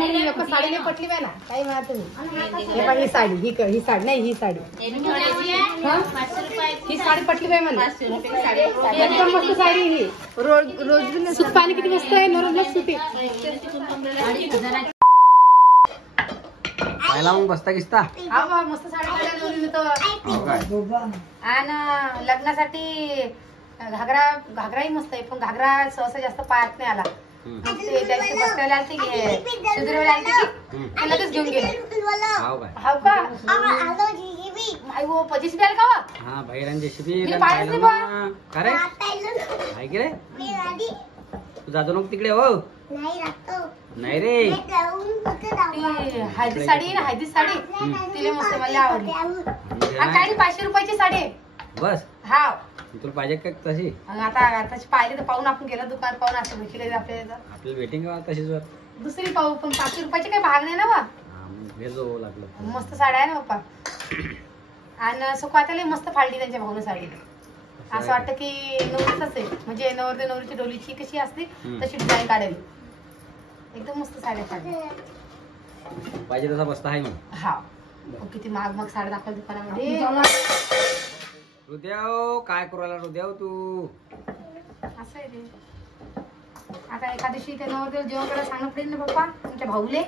साडीने पटली बाय ना काही म्हणा तुम्ही. हे पण ही साडी ही साडी नाही ही साडी ही साडी पटली बाय मला. एकदम मस्त साडी ही. रोज सूत पाणी किती मस्त आहे. नरम सुती पाहिला मग बसता किस्ता. हा मस्त साडी आणि लग्नासाठी घागराही मस्त आहे. पण घागरा सहसा जास्त पायात नाही आला. बसवायला आलते सुधीरवाला आलते की लगेच घेऊन गेले. हाव का माय वो 25 रुपयाला का. हा बाहेरांची शिबी मी पाहिजे बा. अरे आहे की रे तू जातो नको तिकडे. हो नाही रे हळदी साडी ना हळदी साडी तिला मस्त मला आवडली. काय 500 रुपयाची साडी बस. हा तुला पाहिजे का तशी. आता आताची पाहिली तर पाहून आपण गेलं दुकान पाहून असं भेटले आपल्याला वेटिंग का तशीच दुसरी पाहू. पण 500 रुपयाची काही भाग नाही ना बा. लागलं मस्त साड्या आहे ना पप्पा. आणि सुखाताला मस्त फाडली त्यांच्या भाऊने साडी. असं वाटतं की नवरीच आहे म्हणजे नवरदेव नवरीची डोलीची कशी असते तशी डिझाईन काढावी. एकदम मस्त साड्या काढल्या पाहिजे तसा बसता आहे मग. हा किती महाग साड्या दाखवल्या दुकानामध्ये. हृदय काय करू राहिला हृदय तू. असं आहे ते. आता एखाद्याशी त्या नवरदेव जेवण करायला सांगणं पडेल ना पप्पा तुमच्या भाऊले.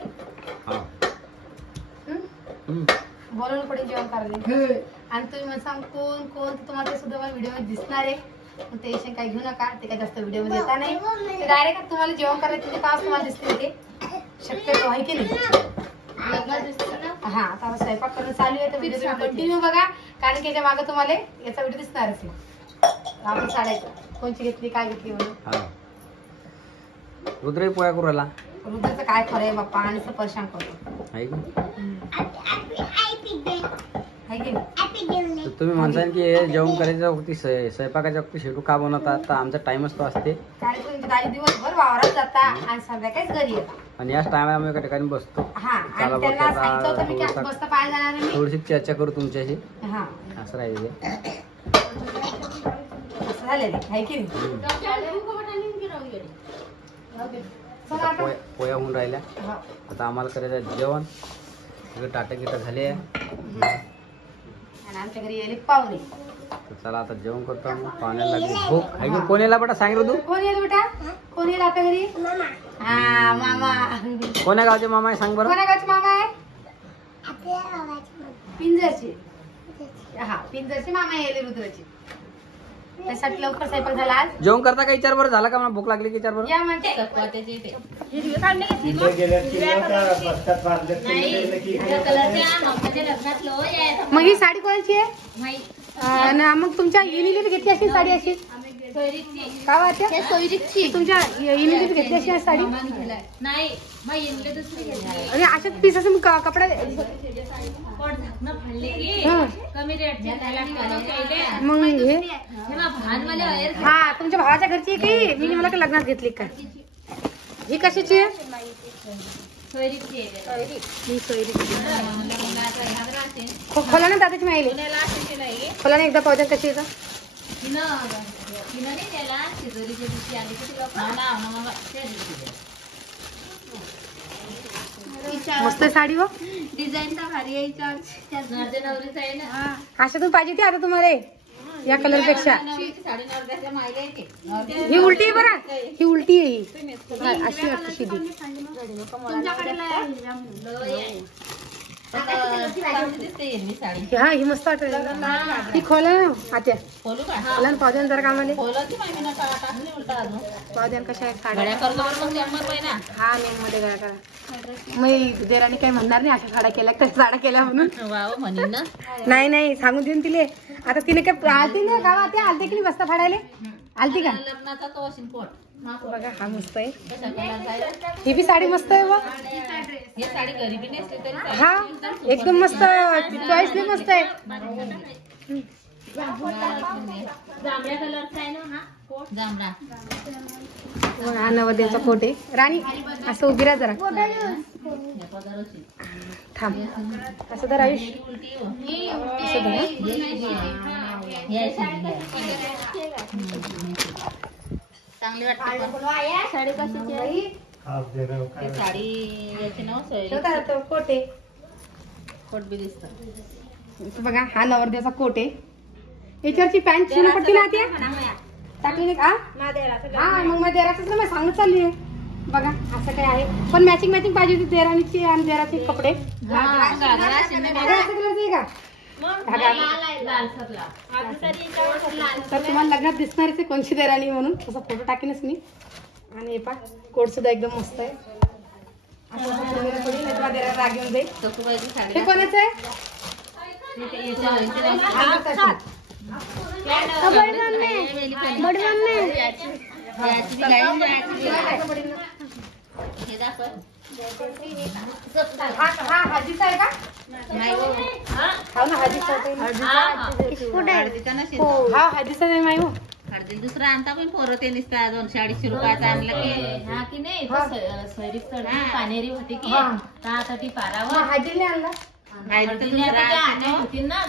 बोलवलं पडेल जेवण करायला. आणि तुम्ही मला सांग कोण कोण तुम्हाला ते सुद्धा मला व्हिडिओ मध्ये दिसणार आहे. टेन्शन काही घेऊ नका. ते काय जास्त व्हिडिओ मध्ये येता नाही. ते डायरेक्ट तुम्हाला जेवण करायला तिथे तास तुम्हाला दिसते ते शक्यतो आहे की नाही. हा आता स्वयंपाक करणं चालू आहे तर व्हिडिओ कंटिन्यू बघा. कारण की याच्या मागे तुम्हाला याचा व्हिडिओ दिसणारच आहे. आपण साड्याची कोणची घेतली काय घेतली म्हणून. रुद्र पोया करू राहिला. रुद्रचं काय खरं आहे बाप्पा आणि परेशान करतो. तुम्ही म्हणताय की जेवण करायच्या वक्ती स्वयंपाकाच्या वक्ती शेडू का बनवतात. तर आमचा टाइमच तो असते. दिवसभर वावरात जाता आणि संध्याकाळीच घरी येतात. आणि याच टायमाला आम्ही एका ठिकाणी बसतो. थोडीशी चर्चा करू तुमच्याशी. असं राहिले पोया होऊन राहिल्या. आता आम्हाला करायचं जेवण. टाटा गिटा झाले. आमच्या घरी येईल पाहुणे. चला आता जेवण करतो. पाहुण्याला लागली भूक आहे. कोण येला बेटा सांग रे तू. कोण येईल बेटा कोण येईल आता घरी. हा मामा. कोण्या गावचे मामा आहे सांग बरं. कोण्या गावचे मामा आहे. पिंजरचे. हा पिंजरचे मामा येईल रुद्राचे. त्यासाठी लवकर स्वयंपाक झाला आज. जेवण करता का विचार बरं झाला का. मला भूक लागली की विचार बरं. या म्हणते मग ही साडी कोणाची आहे. मग तुमच्या इनिली घेतली अशी साडी अशी का वाटते तुमच्या इनिली घेतली अशी साडी नाही. आणि अशाच पीस असं कपडा कमी रेट मग हे हा तुमच्या भावाच्या घरची काही मी मला लग्नात घेतली काय. ही कशाची आहे. खोला ना दादाची माहिती खोला ना एकदा पावत्या कशी आहे. मस्त साडी हो. डिझाईन तर भारी आहे. अशातून पाहिजे ती आता तुम्हाला या कलर पेक्षा. ही उलटी आहे बरं. ही उलटी आहे ही अशी वाटते सीधी. हा ही मस्त वाटत. ही खोला ना आत्या खोला ना पावद्यान जरा कामाले. पावद्यान कशा आहेत साड्या. हा मेन मध्ये गळा करा. मग देराने काही म्हणणार नाही अशा साड्या केल्या तर साड्या केल्या म्हणून. नाही नाही सांगून देऊन तिले. आता तिने काय आलती ना गावात ते आलते की बस्ता फाडायला आलती का. बघा हा मस्त आहे. ही बी साडी मस्त आहे. हा एकदम मस्त चॉईस नाही मस्त आहे. हा नवदेचा कोट आहे. राणी असं उभी राहा जरा. थांब असं धर आयुष. असं धर. चांगली वाटते साडी. कशी साडी याची ठेवता येतो कोट आहे. कोट बी दिसतं. इथं बघा हा नवरदेवाचा कोट आहे. याच्यावरची पॅन्ट शिवून पट्टी राहते टाकली नाही का? हा मग माझ्या देराच ना सांगत चालली आहे. बघा असं काय आहे पण मॅचिंग पाहिजे होती देराणीची आणि देराचे कपडे. तर तुम्हाला लग्नात दिसणारच आहे कोणची देराणी म्हणून तसा फोटो टाकेनच मी. आणि हे पा कोट सुद्धा एकदम मस्त आहे. राग येऊन जाईल. हे कोणाचं आहे? हा हाजीचा आहे का? हा ना हाजीचा हा हाजीचा आहे माई. दुसरा आणता पण पोरं ते दिसतात 200-250 रुपयाचा आणलं की हा की नाही पानेरी होती की आता ती पारावर हाजीने आणला होती ना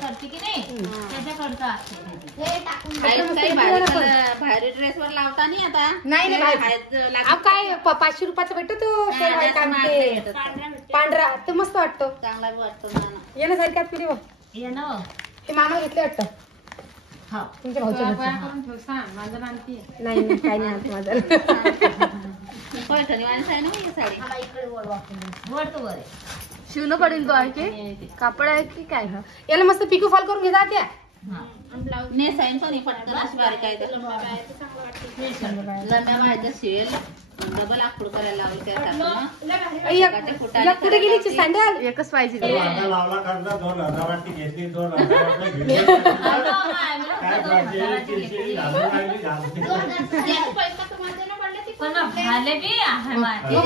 करते की नाही त्याच्याकडचा भारी ड्रेसवर लावता नाही आता. नाही काय 500 रुपयाचा भेटतो तो शेरवाई कामते पांढरा तो मस्त वाटतो. चांगला वाटतो येण्यासारख्यात पिढी ये ना हे मामा घेतले वाटतं. हा तुमच्या भाऊच्या माझं आणते नाही काही नाही आणते माझं. पैठणी माणसं आहे ना ही साडी वरतो वर शिवणं पडेल तो आहे की कापड आहे की काय? याला मस्त पिको फॉल करून घेता त्या नेसाईन पण पटकन अशी बारीक आहे लंब्या बाहेरचं शिवेल डबल आखूड करायला लावली त्या कुठे गेली सँडल एकच पाहिजे.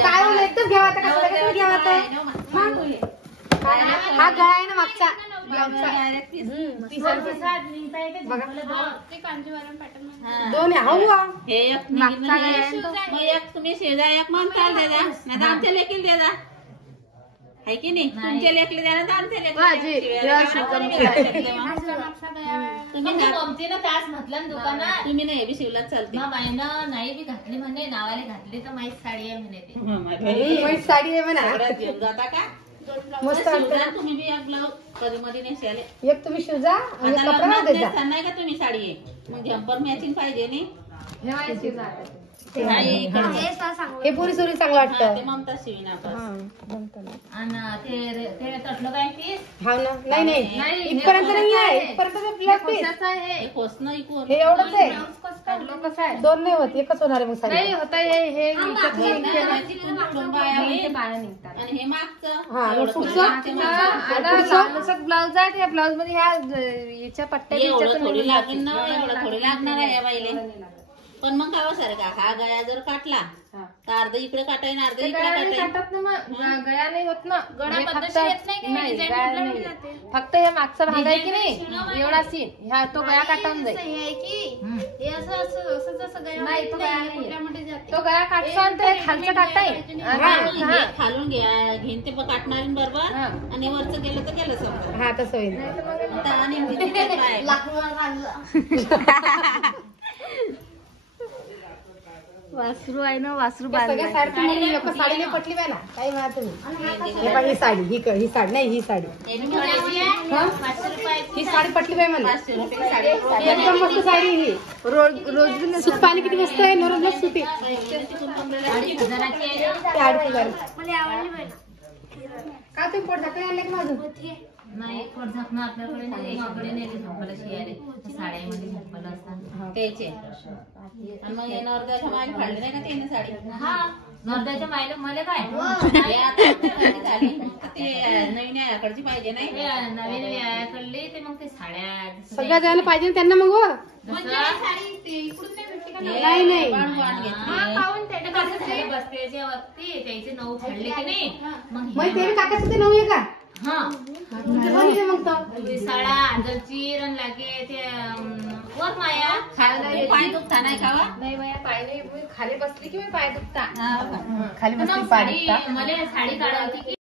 काय होईल एकच घ्यावा घ्यावा. हा गळा आहे ना मागचा दोन हे एक तुम्ही शेजा एक म्हणताल दादा नाही आमच्या लेखील दादा आहे की नाही तुमच्या लेखले द्या ना आमच्या तास म्हटलं दुकानात तुम्ही नाही बी शिवलाच चालते बाईनं नाही बी घातली म्हणे नावाले घातली तर माहीत साडी आहे म्हणे ते साडी आहे म्हणा घेऊन जाता का मस्त वाटतं. तुम्ही बी एक ब्लाऊज कधी मध्ये नेसाले एक तुम्ही शिवजा आणि कपडा नाही का तुम्ही साडी आहे मग झंपर मॅचिंग पाहिजे नाही हे पुरी सोरी चांगलं वाटतं. ते ममता शिवीन आपण ते तटलं काय पीस हा ना नाही इथपर्यंत नाही आहे इथपर्यंत हे खोसणं इकून हे एवढंच आहे. दोन नाही होत एकच होणार आहे मग साडी नाही होता हे आणि हे मागचं ब्लाउज आहे त्या ब्लाउज मध्ये ह्या याच्या पट्ट्या थोडी लागेल ना एवढं थोडी लागणार आहे या बाईले. पण मग काय सर का हा गळा जर काटला तर अर्ध इकडे काटाय ना अर्ध इकडे काटत ना गळा नाही होत ना फक्त हे मागचा भाग आहे की नाही एवढा सीन ह्या तो गळा काटावून जाईल तो गळा काटतो आणि ते खालचं टाकताय खालून घ्या घेईन ते काटणार बरोबर आणि वरचं गेलं तर गेलं समजा. हा तसं होईल. वासरू आहे ना वासरू सगळ्या साडी पटली पाहिजे ना काही म्हणा तुम्ही. ही साडी ही साडी नाही ही साडी ही साडी पटली पाहिजे मला एकदम मस्त साडी ही रोज सूत पाणी किती मस्त आहे रोज सुटी 2,500 का तुम्ही पोट दाखवून आणले का माझं नाही पोट झाकणं आपल्याकडे नाही झोपायला शियाले साड्यामध्ये झोपायला असतात त्याचे आणि मग नवरदेवाच्या मागे फाडले नाही का त्याने साडी. हा नवरदेवाच्या मायला मला काय ते नवीन याकडची पाहिजे नाही नवीन याकडली ते मग ते साड्या सगळ्या द्यायला पाहिजे ना त्यांना मग नाही बसतेच्या वरती त्याचे 9 फाडले की नाही मग ते टाकायचं ते 9 आहे का? हा मग साडा आदरचीर लागे ते वर माया पाय दुखता नाही का नाही माया पाय नाही खाली बसली की पाय दुखता खाली बसली मला साडी काढायची